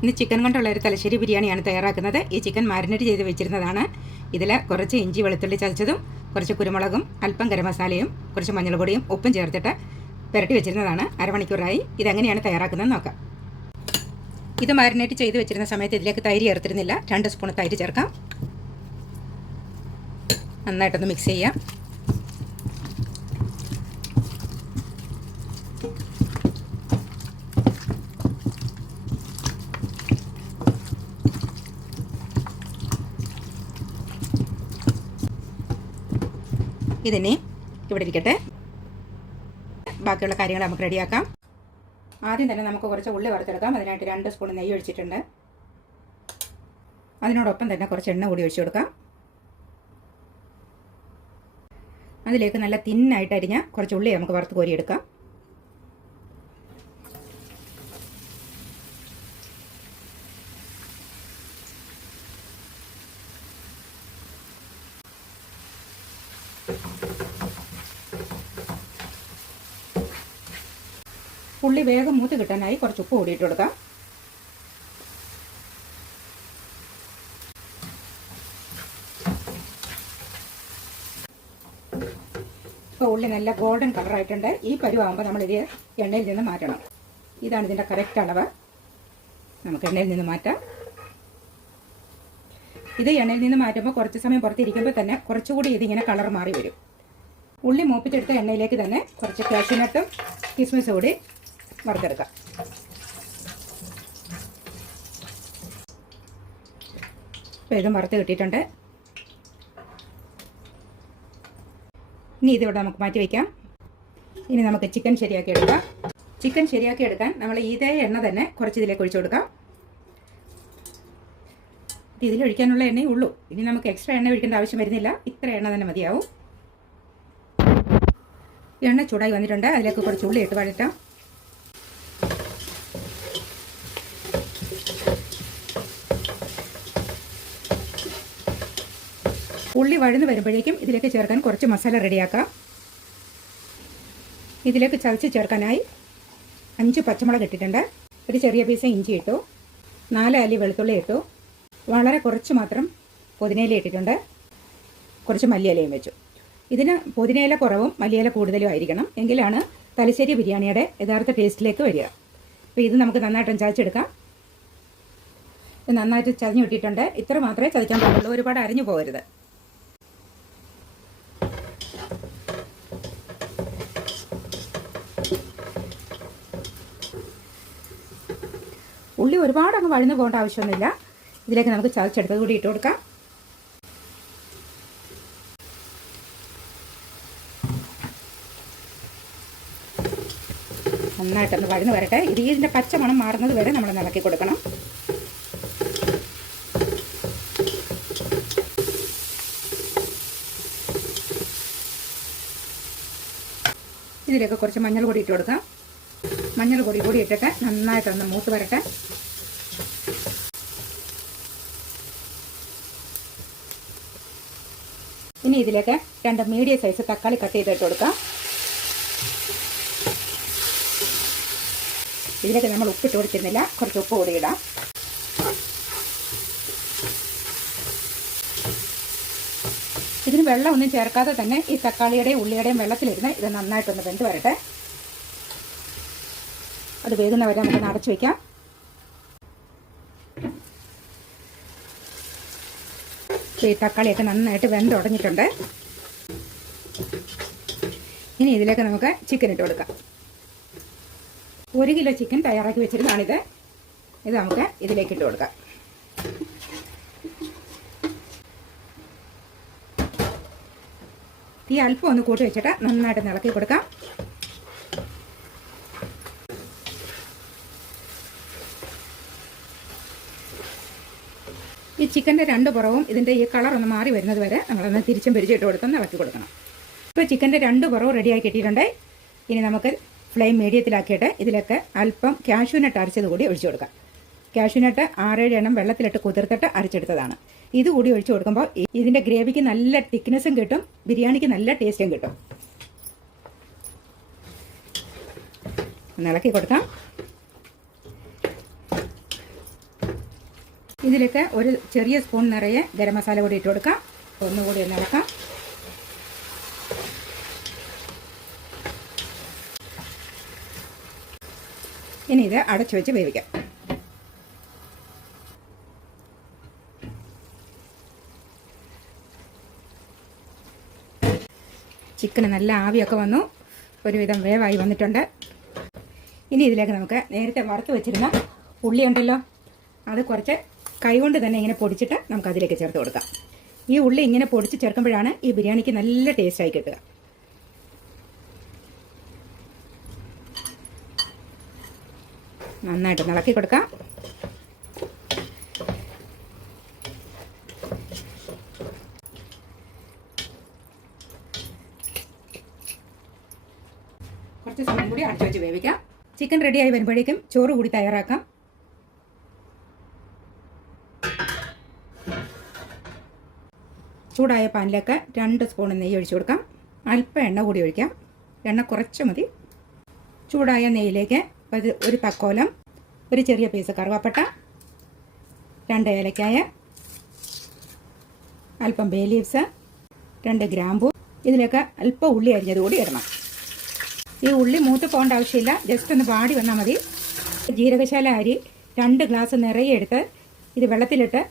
ഇന്ന് ചിക്കൻ കൊണ്ടുള്ള ഒരു തലശ്ശേരി ബിരിയാണിയാണ് തയ്യാറാക്കുന്നത്. ഈ ചിക്കൻ മാരിനേറ്റ് ചെയ്ത് വെച്ചിരുന്നതാണ്. ഇതിൽ കുറച്ച് ഇഞ്ചി വെളുത്തുള്ളി ചതച്ചതും കുറച്ച് കുരുമുളകും അല്പം ഗരം മസാലയും കുറച്ച് മഞ്ഞൾപ്പൊടിയും ഉപ്പും ചേർത്തിട്ട് പുരട്ടി വെച്ചിരുന്നതാണ്. അരമണിക്കൂറായി. ഇതെങ്ങനെയാണ് തയ്യാറാക്കുന്നത് നോക്കാം. ഇത് മാരിനേറ്റ് ചെയ്ത് വെച്ചിരുന്ന സമയത്ത് ഇതിലേക്ക് തൈര് ചേർത്തിരുന്നില്ല. 2 സ്പൂൺ തൈര് ചേർക്കാം. നന്നായിട്ടൊന്ന് മിക്സ് ചെയ്യാം. ഇതിനെ ഇവിടെ ഇരിക്കട്ടെ. ബാക്കിയുള്ള കാര്യങ്ങൾ നമുക്ക് റെഡിയാക്കാം. ആദ്യം തന്നെ നമുക്ക് കുറച്ച് ഉള്ളി വറുത്തെടുക്കാം. അതിനായിട്ട് 2 സ്പൂൺ നെയ്യ് ഒഴിച്ചിട്ടുണ്ട്. അതിനോടൊപ്പം തന്നെ കുറച്ച് എണ്ണ കൂടി ഒഴിച്ചു കൊടുക്കാം. അതിലേക്ക് നല്ല തിന്നായിട്ട് അരിഞ്ഞ കുറച്ച് ഉള്ളി നമുക്ക് വറുത്ത് കോരിയെടുക്കാം. ഉള്ളി വേഗം മൂത്ത് കിട്ടാനായി കുറച്ച് ഉപ്പ് കൂടിയിട്ട് കൊടുക്കാം. ഇപ്പോൾ ഉള്ളി നല്ല ഗോൾഡൻ കളറായിട്ടുണ്ട്. ഈ പരുവാകുമ്പോൾ നമ്മളിത് എണ്ണയിൽ നിന്ന് മാറ്റണം. ഇതാണ് ഇതിൻ്റെ കറക്റ്റ് അളവ്. നമുക്ക് എണ്ണയിൽ നിന്ന് മാറ്റാം. ഇത് എണ്ണയിൽ നിന്ന് മാറ്റുമ്പോൾ കുറച്ച് സമയം പുറത്തിരിക്കുമ്പോൾ തന്നെ കുറച്ചുകൂടി ഇതിങ്ങനെ കളർ മാറി വരും. ഉള്ളി മൂപ്പിച്ചെടുത്ത എണ്ണയിലേക്ക് തന്നെ കുറച്ച് കാഷ്യൂനട്ടും കിസ്മിസും കൂടി വറുത്തെടുക്കാം. ഇപ്പോൾ ഇതും വറുത്ത് കിട്ടിയിട്ടുണ്ട്. ഇനി ഇതിവിടെ നമുക്ക് മാറ്റി വയ്ക്കാം. ഇനി നമുക്ക് ചിക്കൻ ശരിയാക്കി എടുക്കാം. ചിക്കൻ ശരിയാക്കി എടുക്കാൻ നമ്മൾ ഇതേ എണ്ണ തന്നെ കുറച്ച് ഇതിലേക്ക് ഒഴിച്ചു കൊടുക്കാം. ഇതിലൊഴിക്കാനുള്ള എണ്ണയേ ഉള്ളൂ. ഇനി നമുക്ക് എക്സ്ട്രാ എണ്ണ ഒഴിക്കേണ്ട ആവശ്യം വരുന്നില്ല. ഇത്ര എണ്ണ തന്നെ മതിയാവും. എണ്ണ ചൂടായി വന്നിട്ടുണ്ട്. അതിലേക്ക് കുറച്ച് ഉള്ളി ഇട്ട് വഴറ്റാം. ഉള്ളി വഴന്ന് വരുമ്പോഴേക്കും ഇതിലേക്ക് ചേർക്കാൻ കുറച്ച് മസാല റെഡിയാക്കാം. ഇതിലേക്ക് ചതച്ച് ചേർക്കാനായി 5 പച്ചമുളക് ഇട്ടിട്ടുണ്ട്. ഒരു ചെറിയ പീസ് ഇഞ്ചി ഇട്ടു. 4 അല്ലി വെളുത്തുള്ളി ഇട്ടു. വളരെ കുറച്ച് മാത്രം പുതിനയില ഇട്ടിട്ടുണ്ട്. കുറച്ച് മല്ലിയിലയും വെച്ചു. ഇതിന് പുതിനയില കുറവും മല്ലിയില കൂടുതലും ആയിരിക്കണം. എങ്കിലാണ് തലശ്ശേരി ബിരിയാണിയുടെ യഥാർത്ഥ ടേസ്റ്റിലേക്ക് വരിക. അപ്പോൾ ഇത് നമുക്ക് നന്നായിട്ട് ചതച്ചെടുക്കാം. നന്നായിട്ട് ചതഞ്ഞു ഇട്ടിട്ടുണ്ട്. ഇത്ര മാത്രമേ ചതയ്ക്കാൻ പാടുള്ളൂ. ഒരുപാട് അരിഞ്ഞു പോകരുത്. ഉള്ളി ഒരുപാട് അങ്ങ് വഴന്നു പോകേണ്ട ആവശ്യമൊന്നുമില്ല. ഇതിലേക്ക് നമുക്ക് ചതച്ചെടുത്തത് കൂടി ഇട്ട് കൊടുക്കാം. നന്നായിട്ടൊന്ന് വഴന്നു വരട്ടെ. ഇതിൻ്റെ പച്ചമണം മാറുന്നത് വരെ നമ്മൾ ഇളക്കി കൊടുക്കണം. ഇതിലേക്ക് കുറച്ച് മഞ്ഞൾ പൊടി ഇട്ട് കൊടുക്കാം. മഞ്ഞൾ പൊടി കൂടി ഇട്ടിട്ട് നന്നായിട്ടൊന്ന് മൂത്ത് വരട്ടെ. ഇനി ഇതിലേക്ക് 2 മീഡിയം സൈസ് തക്കാളി കട്ട് ചെയ്തിട്ട് കൊടുക്കാം. ഇതിലേക്ക് നമ്മൾ ഉപ്പിട്ട് കൊടുത്തിരുന്നില്ല. കുറച്ച് ഉപ്പ് കൂടി ഇടാം. ഇതിന് വെള്ളം ഒന്നും ചേർക്കാതെ തന്നെ ഈ തക്കാളിയുടെയും ഉള്ളിയുടെയും വെള്ളത്തിലിരുന്ന് ഇത് നന്നായിട്ടൊന്ന് വെന്ത് വരട്ടെ. അത് വേകുന്നവരെ നമുക്ക് അടച്ചു വയ്ക്കാം. ഈ തക്കാളിയൊക്കെ നന്നായിട്ട് വെന്തുടഞ്ഞിട്ടുണ്ട്. ഇനി ഇതിലേക്ക് നമുക്ക് ചിക്കൻ ഇട്ട് കൊടുക്കാം. 1 കിലോ ചിക്കൻ തയ്യാറാക്കി വെച്ചിരുന്നതാണിത്. ഇത് നമുക്ക് ഇതിലേക്ക് ഇട്ട് കൊടുക്കാം. ഈ അല്പം ഒന്ന് കൂട്ടി വെച്ചിട്ട് നന്നായിട്ട് ഇളക്കി കൊടുക്കാം. ഈ ചിക്കൻ്റെ 2 പുറവും ഇതിൻ്റെ ഈ കളർ ഒന്ന് മാറി വരുന്നത് വരെ നമ്മളൊന്ന് തിരിച്ചും പിരിച്ചിട്ട് കൊടുത്തൊന്ന് ഇളക്കി കൊടുക്കണം. ഇപ്പോൾ ചിക്കൻ്റെ 2 പുറവും റെഡിയാക്കി കിട്ടിയിട്ടുണ്ട്. ഇനി നമുക്ക് ഫ്ലെയിം മീഡിയത്തിലാക്കിയിട്ട് ഇതിലേക്ക് അല്പം കാഷ്യൂനട്ട് അരച്ചത് കൂടി ഒഴിച്ചു കൊടുക്കാം. കാഷ്യൂനട്ട് 6-7 എണ്ണം വെള്ളത്തിലിട്ട് കുതിർത്തിട്ട് അരച്ചെടുത്തതാണ്. ഇതുകൂടി ഒഴിച്ചു കൊടുക്കുമ്പോൾ ഇതിൻ്റെ ഗ്രേവിക്ക് നല്ല തിക്നെസ്സും കിട്ടും, ബിരിയാണിക്ക് നല്ല ടേസ്റ്റും കിട്ടും. ഇളക്കി കൊടുക്കാം. ഇതിലേക്ക് ഒരു ചെറിയ സ്പൂൺ നിറയെ ഗരം മസാല കൂടി ഇട്ട് കൊടുക്കാം. ഒന്നുകൂടി ഒന്ന് ഇളക്കാം. ഇനി ഇത് അടച്ചു വെച്ച് വേവിക്കാം. ചിക്കന് നല്ല ആവിയൊക്കെ വന്നു, ഒരുവിധം വേവായി വന്നിട്ടുണ്ട്. ഇനി ഇതിലേക്ക് നമുക്ക് നേരത്തെ വറുത്ത് വെച്ചിരുന്ന ഉള്ളി ഉണ്ടല്ലോ, അത് കുറച്ച് കൈകൊണ്ട് തന്നെ ഇങ്ങനെ പൊടിച്ചിട്ട് നമുക്ക് അതിലേക്ക് ചേർത്ത് കൊടുക്കാം. ഈ ഉള്ളി ഇങ്ങനെ പൊടിച്ച് ചേർക്കുമ്പോഴാണ് ഈ ബിരിയാണിക്ക് നല്ല ടേസ്റ്റായി കിട്ടുക. നന്നായിട്ട് ഇളക്കി കൊടുക്കാം. കുറച്ച് സമയം കൂടി അടച്ചു വെച്ച് വേവിക്കാം. ചിക്കൻ റെഡിയായി വരുമ്പോഴേക്കും ചോറ് കൂടി തയ്യാറാക്കാം. ചൂടായ പാനിലേക്ക് 2 സ്പൂൺ നെയ്യ് ഒഴിച്ചു കൊടുക്കാം. അല്പം എണ്ണ കൂടി ഒഴിക്കാം. എണ്ണ കുറച്ച് മതി. ചൂടായ നെയ്യിലേക്ക് ഒരു തക്കോലം, ഒരു ചെറിയ പീസ് കറുവാപ്പട്ട, 2 ഏലക്കായ, അല്പം ബേ ലീവ്സ്, 2 ഗ്രാമ്പൂ, ഇതിലേക്ക് അല്പം ഉള്ളി അരിഞ്ഞത് കൂടി ഇടണം. ഈ ഉള്ളി മൂത്ത് പോകേണ്ട ആവശ്യമില്ല, ജസ്റ്റ് ഒന്ന് വാടി വന്നാൽ മതി. ജീരകശാല അരി 2 ഗ്ലാസ് നിറയെ എടുത്ത് ഇത് വെള്ളത്തിലിട്ട്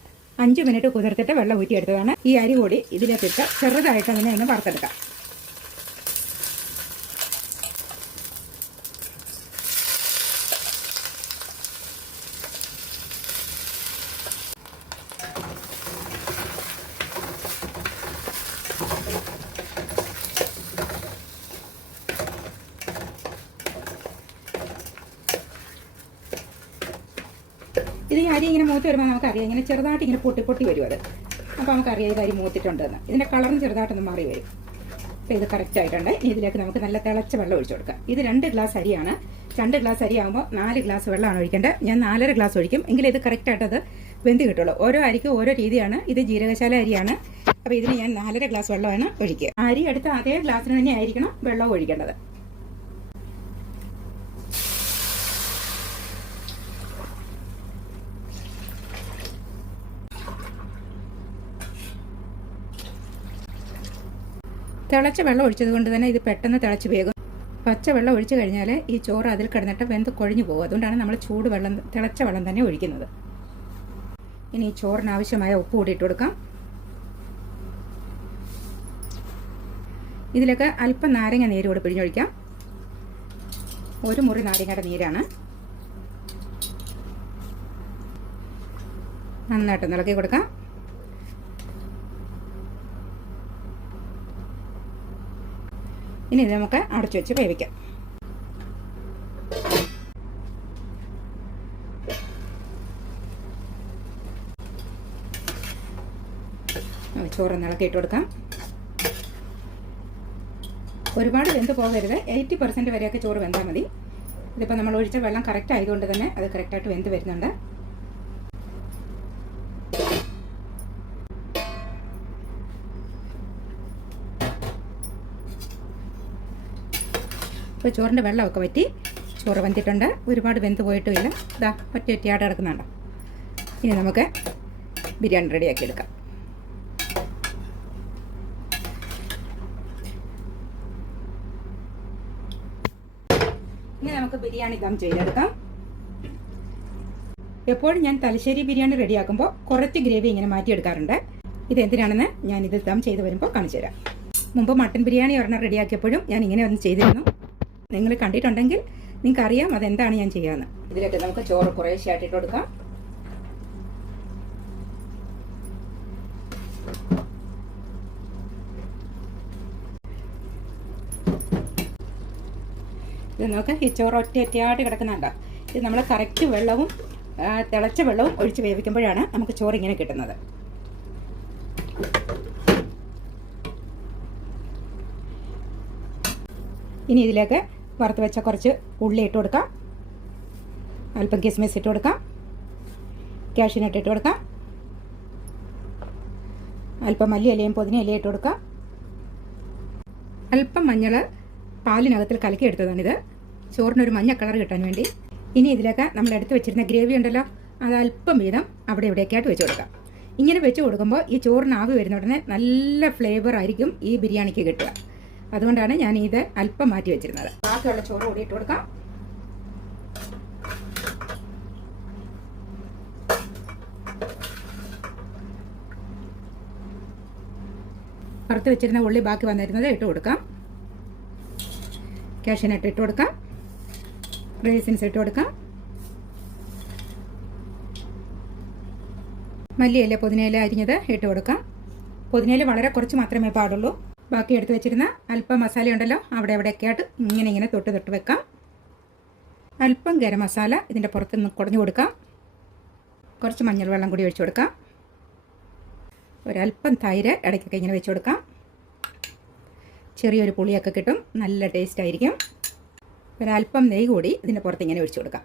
5 മിനിറ്റ് കുതിർത്തിട്ട് വെള്ളം ഊറ്റിയെടുത്തതാണ്. ഈ അരി കൂടി ഇതിലേക്കിട്ട് ചെറുതായിട്ട് അതിനെ ഒന്ന് വറുത്തെടുക്കാം. ഇത് ഈ അരി ഇങ്ങനെ മൂത്ത് വരുമ്പോൾ നമുക്കറിയാം, ഇങ്ങനെ ചെറുതായിട്ട് ഇങ്ങനെ പൊട്ടി പൊട്ടി വരും അത്. അപ്പോൾ നമുക്കറിയാം ഇത് അരി മൂത്തിട്ടുണ്ടെന്ന്. ഇതിൻ്റെ കളറും ചെറുതായിട്ടൊന്ന് മാറി വരും. അപ്പോൾ ഇത് കറക്റ്റ് ആയിട്ടുണ്ട്. ഇനി ഇതിലേക്ക് നമുക്ക് നല്ല തിളച്ച വെള്ളം ഒഴിച്ചു കൊടുക്കാം. ഇത് 2 ഗ്ലാസ് അരിയാണ്. 2 ഗ്ലാസ് അരി ആകുമ്പോൾ 4 ഗ്ലാസ് വെള്ളമാണ് ഒഴിക്കേണ്ടത്. ഞാൻ 4.5 ഗ്ലാസ് ഒഴിക്കും, എങ്കിലും ഇത് കറക്റ്റായിട്ടത് വെന്ത് കിട്ടുള്ളൂ. ഓരോ അരിക്കും ഓരോ രീതിയാണ്. ഇത് ജീരകശാല അരിയാണ്. അപ്പോൾ ഇതിന് ഞാൻ 4.5 ഗ്ലാസ് വെള്ളമാണ് ഒഴിക്കുക. അരി എടുത്ത് അതേ ഗ്ലാസ്സിന് തന്നെ ആയിരിക്കണം വെള്ളം ഒഴിക്കേണ്ടത്. തിളച്ച വെള്ളം ഒഴിച്ചത് കൊണ്ട് തന്നെ ഇത് പെട്ടെന്ന് തിളച്ച് വേകും. പച്ച വെള്ളം ഒഴിച്ചു കഴിഞ്ഞാൽ ഈ ചോറ് അതിൽ കിടന്നിട്ട് വെന്ത് കൊഴിഞ്ഞു പോകും. അതുകൊണ്ടാണ് നമ്മൾ ചൂട് വെള്ളം, തിളച്ച വെള്ളം തന്നെ ഒഴിക്കുന്നത്. ഇനി ഈ ചോറിന് ആവശ്യമായ ഉപ്പ് കൂടി ഇട്ട് കൊടുക്കാം. ഇതിലേക്ക് അല്പം നാരങ്ങ നീര് കൂടി പിഴിഞ്ഞൊഴിക്കാം. 1 മുറി നാരങ്ങയുടെ നീരാണ്. നന്നായിട്ട് ഇളക്കി കൊടുക്കാം. ഇനി ഇത് നമുക്ക് അടച്ചു വെച്ച് വേവിക്കാം. ചോറ് ഇളക്കിയിട്ട് കൊടുക്കാം. ഒരുപാട് വെന്ത് പോകരുത്. 80% വരെയൊക്കെ ചോറ് വെന്താൽ മതി. ഇതിപ്പോൾ നമ്മൾ ഒഴിച്ച വെള്ളം കറക്റ്റ് ആയതുകൊണ്ട് തന്നെ അത് കറക്റ്റായിട്ട് വെന്ത് വരുന്നുണ്ട്. ഇപ്പോൾ ചോറിൻ്റെ വെള്ളമൊക്കെ വറ്റി ചോറ് വെന്തിട്ടുണ്ട്. ഒരുപാട് വെന്ത് പോയിട്ടുമില്ല. ഇതാ ഒറ്റയാട് കിടക്കുന്നുണ്ടോ. ഇനി നമുക്ക് ബിരിയാണി റെഡിയാക്കി എടുക്കാം. ഇനി നമുക്ക് ബിരിയാണി ദം ചെയ്തെടുക്കാം. എപ്പോഴും ഞാൻ തലശ്ശേരി ബിരിയാണി റെഡിയാക്കുമ്പോൾ കുറച്ച് ഗ്രേവി ഇങ്ങനെ മാറ്റിയെടുക്കാറുണ്ട്. ഇതെന്തിനാണെന്ന് ഞാനിത് ദം ചെയ്ത് വരുമ്പോൾ കാണിച്ചു തരാം. മുമ്പ് മട്ടൻ ബിരിയാണി ഒരെണ്ണം റെഡിയാക്കിയപ്പോഴും ഞാൻ ഇങ്ങനെ ഒന്ന് ചെയ്തിരുന്നു. നിങ്ങൾ കണ്ടിട്ടുണ്ടെങ്കിൽ നിങ്ങൾക്ക് അറിയാം അതെന്താണ് ഞാൻ ചെയ്യാമെന്ന്. ഇതിലേക്ക് നമുക്ക് ചോറ് കുറേശ്ശെ ഇട്ട് കൊടുക്കാം. ഇത് നോക്ക്, ഈ ചോറ് ഒറ്റയായിട്ട് കിടക്കുന്നുണ്ടോ. ഇത് നമ്മൾ കറക്റ്റ് വെള്ളവും തിളച്ച വെള്ളവും ഒഴിച്ച് വേവിക്കുമ്പോഴാണ് നമുക്ക് ചോറ് ഇങ്ങനെ കിട്ടുന്നത്. ഇനി ഇതിലേക്ക് വറുത്ത് വെച്ച കുറച്ച് ഉള്ളി ഇട്ട് കൊടുക്കാം. അല്പം കിസ്മിസ് ഇട്ട് കൊടുക്കാം. കാഷ്യൂനട്ട് ഇട്ട് കൊടുക്കാം. അല്പം മല്ലിയിലയും പുതിന ഇലയും ഇട്ട് കൊടുക്കാം. അല്പം മഞ്ഞൾ പാലിനകത്തിൽ കലക്കി എടുത്തതാണിത്, ചോറിനൊരു മഞ്ഞ കളർ കിട്ടാൻ വേണ്ടി. ഇനി ഇതിലേക്ക് നമ്മൾ എടുത്ത് വെച്ചിരുന്ന ഗ്രേവി ഉണ്ടല്ലോ, അത് അല്പം വീതം അവിടെ ഇവിടെയൊക്കെയായിട്ട് വെച്ച് കൊടുക്കാം. ഇങ്ങനെ വെച്ച് കൊടുക്കുമ്പോൾ ഈ ചോറിന് ആവി വരുന്ന ഉടനെ നല്ല ഫ്ലേവർ ആയിരിക്കും ഈ ബിരിയാണിക്ക് കിട്ടുക. അതുകൊണ്ടാണ് ഞാൻ ഇത് അല്പം മാറ്റി വെച്ചിരുന്നത്. ബാക്കിയുള്ള ചോറ് കൂടി ഇട്ട് കൊടുക്കാം. വറുത്ത് വെച്ചിരുന്ന ഉള്ളി ബാക്കി വന്നിരുന്നത് ഇട്ട് കൊടുക്കാം. കാഷ്യൂനട്ട് ഇട്ട് കൊടുക്കാം. റേസിൻസ് ഇട്ട് കൊടുക്കാം. മല്ലിയില പുതിനയില അരിഞ്ഞത് ഇട്ട് കൊടുക്കാം. പുതിനയില വളരെ കുറച്ച് മാത്രമേ പാടുള്ളൂ. ബാക്കി എടുത്ത് വെച്ചിരുന്ന അല്പം മസാല ഉണ്ടല്ലോ, അവിടെ എവിടെയൊക്കെ ആയിട്ട് ഇങ്ങനെ തൊട്ട് വെക്കാം. അല്പം ഗരം മസാല ഇതിൻ്റെ പുറത്ത് നിന്ന് കുടഞ്ഞു കൊടുക്കാം. കുറച്ച് മഞ്ഞൾ വെള്ളം കൂടി ഒഴിച്ചു കൊടുക്കാം. ഒരല്പം തൈര് ഇടയ്ക്കൊക്കെ ഇങ്ങനെ വെച്ച് കൊടുക്കാം. ചെറിയൊരു പുളിയൊക്കെ കിട്ടും, നല്ല ടേസ്റ്റ് ആയിരിക്കും. ഒരല്പം നെയ്യ് കൂടി ഇതിൻ്റെ പുറത്ത് ഇങ്ങനെ ഒഴിച്ചു കൊടുക്കാം.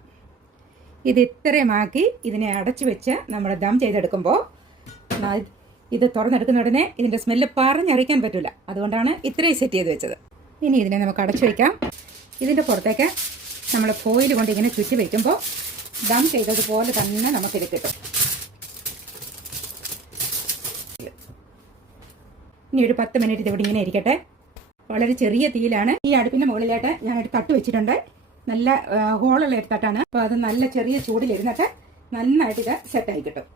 ഇത് ഇത്രയുമാക്കി ഇതിനെ അടച്ചു വെച്ച് നമ്മൾ ദം ചെയ്തെടുക്കുമ്പോൾ ഇത് തുറന്നെടുക്കുന്ന ഉടനെ ഇതിൻ്റെ സ്മെല്ല് പറഞ്ഞറിയിക്കാൻ പറ്റില്ല. അതുകൊണ്ടാണ് ഇത്രയും സെറ്റ് ചെയ്ത് വെച്ചത്. ഇനി ഇതിനെ നമുക്ക് അടച്ചു വയ്ക്കാം. ഇതിൻ്റെ പുറത്തേക്ക് നമ്മൾ ഫോയിൽ കൊണ്ട് ഇങ്ങനെ ചുറ്റി വയ്ക്കുമ്പോൾ ദം ചെയ്തതുപോലെ തന്നെ നമുക്കിത് കിട്ടും. ഇനി ഒരു 10 മിനിറ്റ് ഇതിവിടെ ഇങ്ങനെ ഇരിക്കട്ടെ. വളരെ ചെറിയ തീയിലാണ്. ഈ അടുപ്പിൻ്റെ മുകളിലായിട്ട് ഞാൻ ഒരു തട്ട് വെച്ചിട്ടുണ്ട്. നല്ല ഹോളുള്ള ഒരു തട്ടാണ്. അപ്പോൾ അത് നല്ല ചെറിയ ചൂടിലിരുന്നിട്ട് നന്നായിട്ട് ഇത് സെറ്റായി കിട്ടും.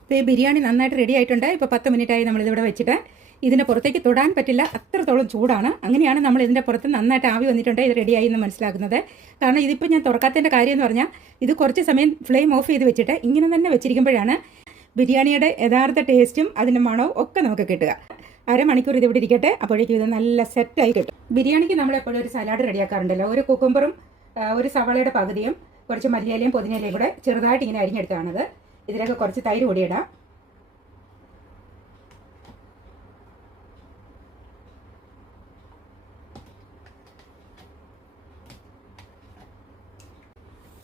ഇപ്പോൾ ഈ ബിരിയാണി നന്നായിട്ട് റെഡി ആയിട്ടുണ്ട്. ഇപ്പോൾ 10 മിനിറ്റായി നമ്മളിതിവിടെ വെച്ചിട്ട്. ഇതിൻ്റെ പുറത്തേക്ക് തൊടാൻ പറ്റില്ല, അത്രത്തോളം ചൂടാണ്. അങ്ങനെയാണ് നമ്മൾ ഇതിൻ്റെ പുറത്ത് നന്നായിട്ട് ആവി വന്നിട്ടുണ്ട്, ഇത് റെഡിയായി എന്ന് മനസ്സിലാക്കുന്നത്. കാരണം ഇതിപ്പോൾ ഞാൻ തുറക്കാത്തതിൻ്റെ കാര്യം എന്ന് പറഞ്ഞാൽ ഇത് കുറച്ച് സമയം ഫ്ലെയിം ഓഫ് ചെയ്ത് വെച്ചിട്ട് ഇങ്ങനെ തന്നെ വെച്ചിരിക്കുമ്പോഴാണ് ബിരിയാണിയുടെ യഥാർത്ഥ ടേസ്റ്റും അതിൻ്റെ മണവും ഒക്കെ നമുക്ക് കിട്ടുക. അരമണിക്കൂർ ഇതിവിടെ ഇരിക്കട്ടെ. അപ്പോഴേക്കും ഇത് നല്ല സെറ്റായി കിട്ടും. ബിരിയാണിക്ക് നമ്മളെപ്പോഴും ഒരു സലാഡ് റെഡിയാക്കാറുണ്ടല്ലോ. ഒരു കുക്കുംബറും ഒരു സവാളയുടെ പകുതിയും കുറച്ച് മല്ലിയിലയും പുതിനയിലയും കൂടെ ചെറുതായിട്ട് ഇങ്ങനെ അരിഞ്ഞെടുത്താണത്. ഇതിലേക്ക് കുറച്ച് തൈര് കൂടി ഇടാം.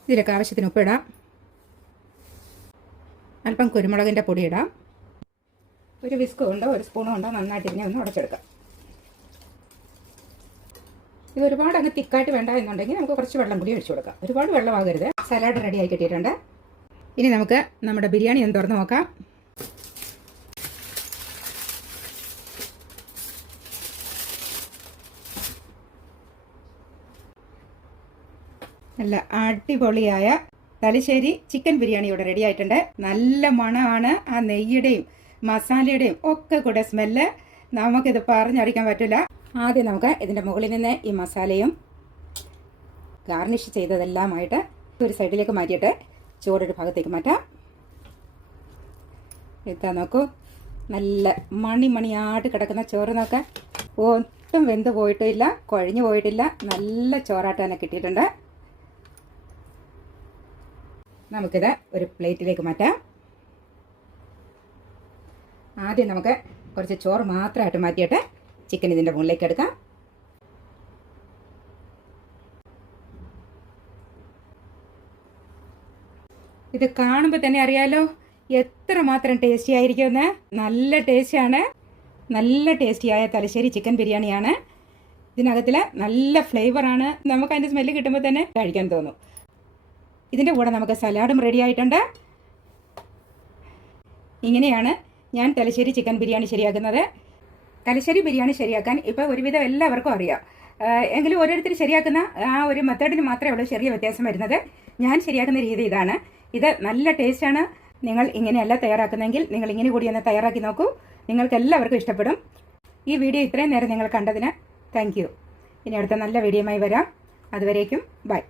ഇതിലേക്ക് ആവശ്യത്തിന് ഉപ്പിടാം. അല്പം കുരുമുളകിൻ്റെ പൊടി ഇടാം. ഒരു വിസ്ക് കൊണ്ടോ ഒരു സ്പൂണോ കൊണ്ടോ നന്നായിട്ട് ഇതിനെ ഒന്ന് ഉടച്ചെടുക്കാം. ഇത് ഒരുപാട് അങ്ങ് തിക്കായിട്ട് വേണ്ട എന്നുണ്ടെങ്കിൽ നമുക്ക് കുറച്ച് വെള്ളം കൂടി ഒഴിച്ചു കൊടുക്കാം. ഒരുപാട് വെള്ളമാകരുത്. സലാഡ് റെഡി ആയി കിട്ടിയിട്ടുണ്ട്. ഇനി നമുക്ക് നമ്മുടെ ബിരിയാണി ഒന്ന് തുറന്ന് നോക്കാം. നല്ല അടിപൊളിയായ തലശ്ശേരി ചിക്കൻ ബിരിയാണി ഇവിടെ റെഡി ആയിട്ടുണ്ട്. നല്ല മണമാണ്. ആ നെയ്യുടെയും മസാലയുടെയും ഒക്കെ കൂടെ സ്മെല്ല് നമുക്കിത് പറഞ്ഞറിയിക്കാൻ പറ്റില്ല. ആദ്യം നമുക്ക് ഇതിൻ്റെ മുകളിൽ നിന്ന് ഈ മസാലയും ഗാർണിഷ് ചെയ്തതെല്ലാമായിട്ട് ഒരു സൈഡിലേക്ക് മാറ്റിയിട്ട് ചോറൊരു ഭാഗത്തേക്ക് മാറ്റാം. ഇതാ നോക്കൂ, നല്ല മണിയായിട്ട് കിടക്കുന്ന ചോറ് നോക്കാം. ഒട്ടും വെന്ത് പോയിട്ടില്ല, കുഴഞ്ഞു പോയിട്ടില്ല. നല്ല ചോറായിട്ട് തന്നെ കിട്ടിയിട്ടുണ്ട്. നമുക്കിത് ഒരു പ്ലേറ്റിലേക്ക് മാറ്റാം. ആദ്യം നമുക്ക് കുറച്ച് ചോറ് മാത്രമായിട്ട് മാറ്റിയിട്ട് ചിക്കൻ ഇതിൻ്റെ മുകളിലേക്ക് എടുക്കാം. ഇത് കാണുമ്പോൾ തന്നെ അറിയാലോ എത്രമാത്രം ടേസ്റ്റി ആയിരിക്കുമെന്ന്. നല്ല ടേസ്റ്റിയാണ്. നല്ല ടേസ്റ്റിയായ തലശ്ശേരി ചിക്കൻ ബിരിയാണിയാണ്. ഇതിനകത്തിൽ നല്ല ഫ്ലേവറാണ്. നമുക്ക് അതിൻ്റെ സ്മെല്ല് കിട്ടുമ്പോൾ തന്നെ കഴിക്കാൻ തോന്നും. ഇതിൻ്റെ കൂടെ നമുക്ക് സലാഡും റെഡി ആയിട്ടുണ്ട്. ഇങ്ങനെയാണ് ഞാൻ തലശ്ശേരി ചിക്കൻ ബിരിയാണി ശരിയാക്കുന്നത്. തലശ്ശേരി ബിരിയാണി ശരിയാക്കാൻ ഇപ്പോൾ ഒരുവിധം എല്ലാവർക്കും അറിയാം. എങ്കിലും ഓരോരുത്തർ ശരിയാക്കുന്ന ആ ഒരു മെത്തേഡിന് മാത്രമേ ഉള്ളൂ ചെറിയ വ്യത്യാസം വരുന്നത്. ഞാൻ ശരിയാക്കുന്ന രീതി ഇതാണ്. ഇത് നല്ല ടേസ്റ്റാണ്. നിങ്ങൾ ഇങ്ങനെയല്ല തയ്യാറാക്കുന്നതെങ്കിൽ നിങ്ങൾ ഇങ്ങനെ കൂടി ഒന്ന് തയ്യാറാക്കി നോക്കൂ. നിങ്ങൾക്ക് എല്ലാവർക്കും ഇഷ്ടപ്പെടും. ഈ വീഡിയോ ഇത്രയും നേരം നിങ്ങൾ കണ്ടതിന് താങ്ക് യു. ഇനി അടുത്ത നല്ല വീഡിയോയുമായി വരാം. അതുവരേക്കും ബൈ.